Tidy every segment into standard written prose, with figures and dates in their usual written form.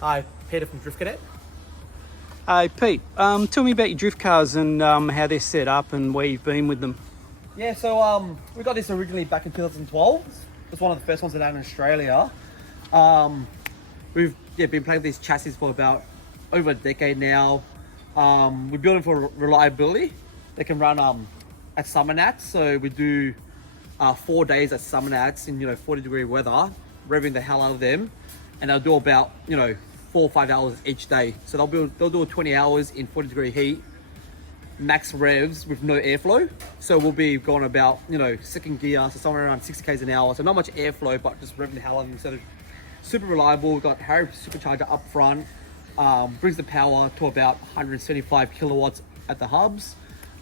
Hi, Peter from Drift Cadet. Hey Pete, tell me about your drift cars and how they're set up and where you've been with them. Yeah, so we got this originally back in 2012. It's one of the first ones down in Australia. We've been playing with these chassis for about over a decade now. We built them for reliability. They can run at SummerNats, so we do 4 days at SummerNats in 40-degree weather, revving the hell out of them, and they'll do about 4 or 5 hours each day. So they'll do 20 hours in 40-degree heat, max revs with no airflow. So we'll be going about second gear, so somewhere around 60 k's an hour. So not much airflow, but just revving the hell out of them. So they're super reliable. We've got Harry supercharger up front, brings the power to about 175 kilowatts at the hubs.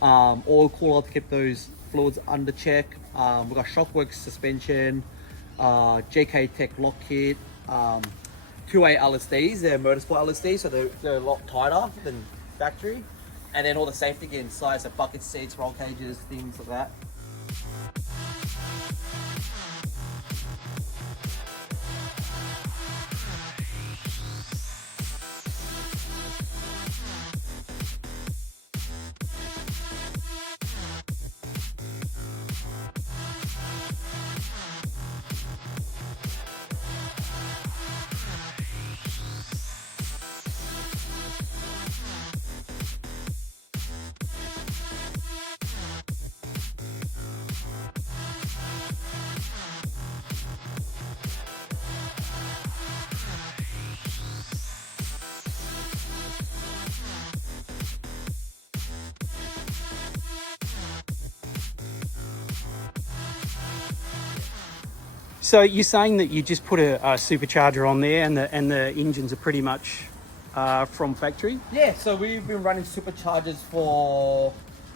Oil cooler to keep those fluids under check. We've got Shockworks suspension, JK Tech lock kit, 2A LSDs, they're motorsport LSDs, so they're a lot tighter than factory. And then all the safety gear inside, so bucket seats, roll cages, things like that. So you're saying that you just put a supercharger on there and the engines are pretty much from factory? Yeah, so we've been running superchargers for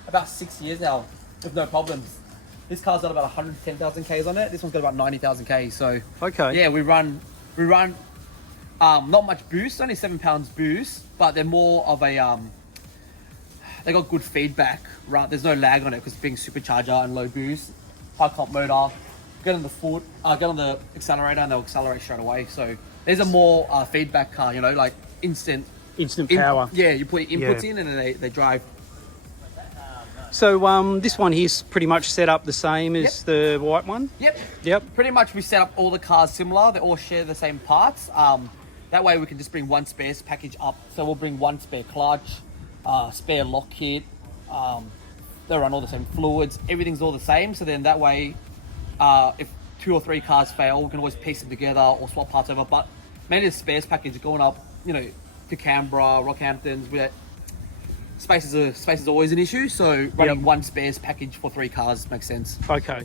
about 6 years now with no problems. This car's got about 110,000 Ks on it. This one's got about 90,000 Ks. So okay, yeah, we run not much boost, only 7 pounds boost, but they're more of a they got good feedback, right? There's no lag on it because being supercharger and low boost, high comp motor. Get on the foot, get on the accelerator, and they'll accelerate straight away. So there's a more feedback car, like instant power. Yeah, you put your inputs in and then they drive. So this one here's pretty much set up the same as the white one? Yep. Pretty much we set up all the cars similar. They all share the same parts. That way we can just bring one spares package up. So we'll bring one spare clutch, spare lock kit. They run all the same fluids. Everything's all the same. So then that way, if 2 or 3 cars fail, we can always piece them together or swap parts over. But mainly the spares package going up, to Canberra, Rockhamptons, where space is always an issue. So running one spares package for 3 cars makes sense. Okay.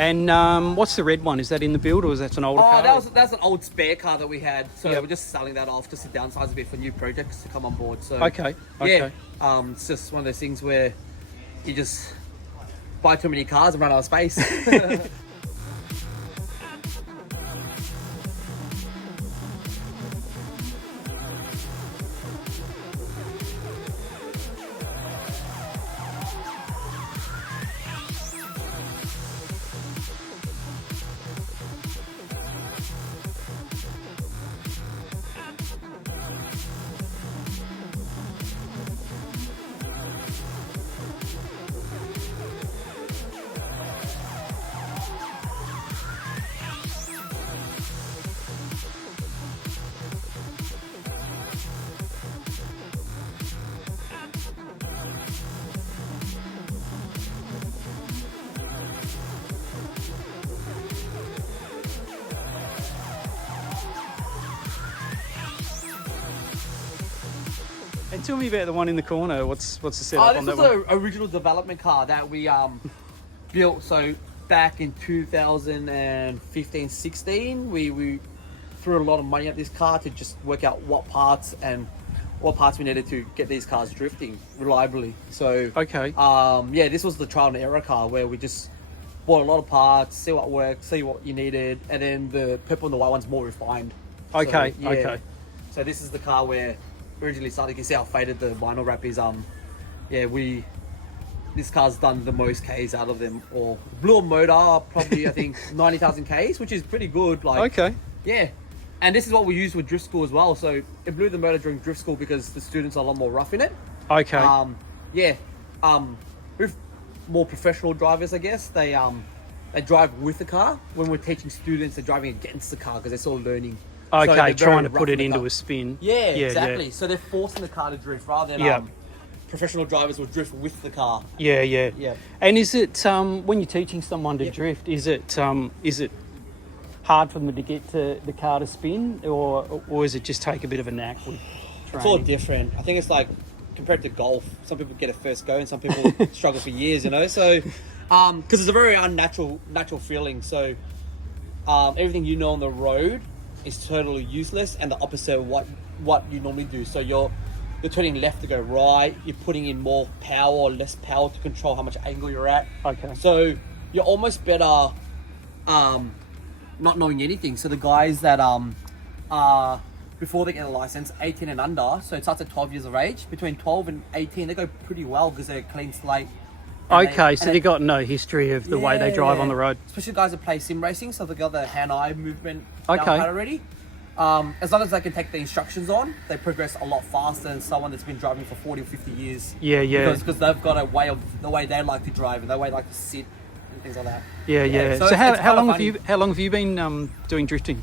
And what's the red one? Is that in the build or is that an older car? That's an old spare car that we had. So we're just selling that off just to downsize a bit for new projects to come on board. So okay. Yeah, it's just one of those things where you just buy too many cars and run out of space. tell me about the one in the corner. What's the setup on that This was one? an original development car that we built. So back in 2015-16, we threw a lot of money at this car to just work out what parts we needed to get these cars drifting reliably. So Okay. this was the trial and error car where we just bought a lot of parts, see what worked, see what you needed, and then the purple and the white one's more refined. Okay, So, okay. So this is the car where originally started. You can see how faded the vinyl wrap is. This car's done the most Ks out of them, or blew a motor probably I think 90,000 Ks, which is pretty good. Like, Okay. yeah. And this is what we used with drift school as well. So it blew the motor during drift school because the students are a lot more rough in it. Okay. With more professional drivers, I guess they drive with the car. When we're teaching students, they're driving against the car because they're still learning. So Okay, they're trying to very put rough it in the into car. a spin. Yeah, exactly. So they're forcing the car to drift rather than Yeah. Professional drivers will drift with the car. Yeah. Yeah. And is it when you're teaching someone to drift, is it hard for them to get the car to spin, or is it just take a bit of a knack with training? It's all different. I think it's like compared to golf. Some people get a first go, and some people struggle for years. So, because it's a very natural feeling. So, everything you know on the road is totally useless, and the opposite of what you normally do. So you're turning left to go right. You're putting in more power or less power to control how much angle you're at. Okay. So you're almost better not knowing anything. So the guys that before they get a license, 18 and under, so it starts at 12 years of age. Between 12 and 18, they go pretty well because they're clean slate. Okay, so they got no history of the way they drive on the road. Especially guys that play sim racing, so they got the hand-eye movement down Okay. pat already. As long as they can take the instructions on, they progress a lot faster than someone that's been driving for 40 or 50 years. Yeah. Because they've got the way they like to drive and the way they like to sit and things like that. Yeah. So So how it's long kinda how long have you been doing drifting?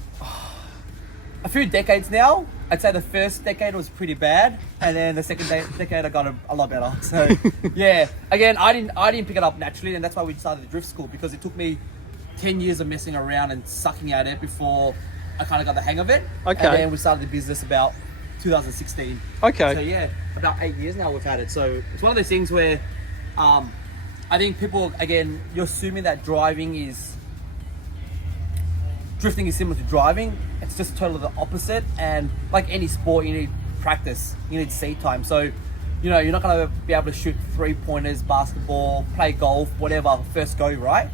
A few decades now. I'd say the first decade was pretty bad, and then the second decade I got a lot better. So yeah, again, I didn't pick it up naturally, and that's why we started the drift school, because it took me 10 years of messing around and sucking at it before I kind of got the hang of it. Okay. And then we started the business about 2016. Okay. So yeah, about 8 years now we've had it. So it's one of those things where I think people, again, you're assuming that drifting is similar to driving. It's just totally the opposite. And like any sport, you need practice, you need seat time. So, you're not going to be able to shoot 3-pointers, basketball, play golf, whatever, first go, right?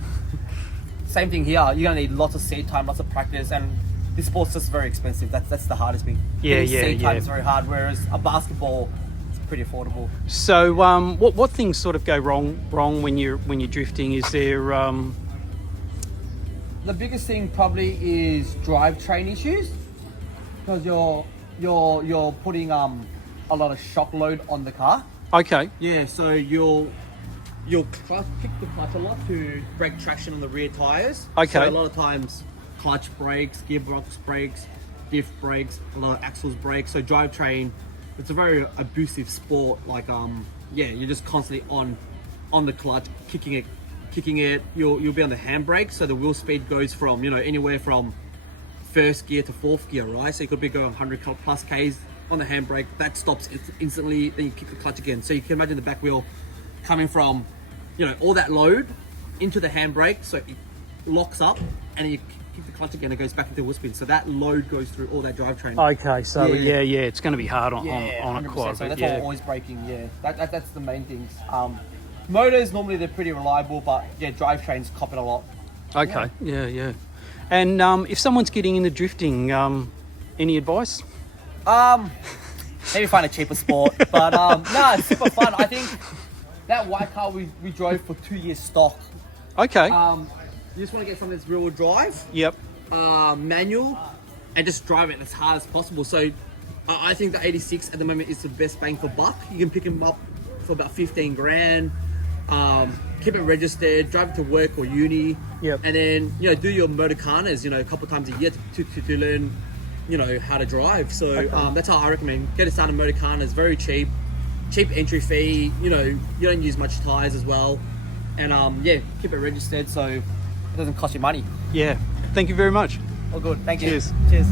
Same thing here. You're going to need lots of seat time, lots of practice, and this sport's just very expensive. That's the hardest thing. Yeah, Seat time yeah. is very hard, whereas a basketball is pretty affordable. So what things sort of go wrong when you're drifting? Is there The biggest thing probably is drivetrain issues, because you're putting a lot of shock load on the car. okay? Yeah, so you'll kick the clutch a lot to break traction on the rear tires. Okay. So a lot of times clutch brakes, gearbox brakes, diff brakes, a lot of axles brakes. So drivetrain, it's a very abusive sport. Like you're just constantly on the clutch, kicking it. You'll be on the handbrake, so the wheel speed goes from anywhere from first gear to fourth gear, right? So you could be going 100 plus Ks on the handbrake. That stops instantly. Then you kick the clutch again. So you can imagine the back wheel coming from all that load into the handbrake, so it locks up, and you kick the clutch again. It goes back into wheel spin. So that load goes through all that drivetrain. Okay, so yeah, it's going to be hard on it 100%. quite a So bit. that's Yeah. why we're always braking. Yeah, that's the main things. Motors normally they're pretty reliable, but yeah, drivetrains cop it a lot. Okay, yeah. And if someone's getting into drifting, any advice? Maybe find a cheaper sport, but no, it's super fun. I think that white car we drove for 2 years stock. Okay. You just want to get something that's rear-wheel drive, Yep. manual, and just drive it as hard as possible. So I think the 86 at the moment is the best bang for buck. You can pick them up for about 15 grand. Keep it registered, drive it to work or uni, Yep. and then do your motorcarnas a couple times a year to learn how to drive. So that's how I recommend get it started. Motorcarnas, very cheap entry fee. You don't use much tires as well, and keep it registered so it doesn't cost you money. Yeah. Thank you very much. All good. Thank you. Cheers. Cheers.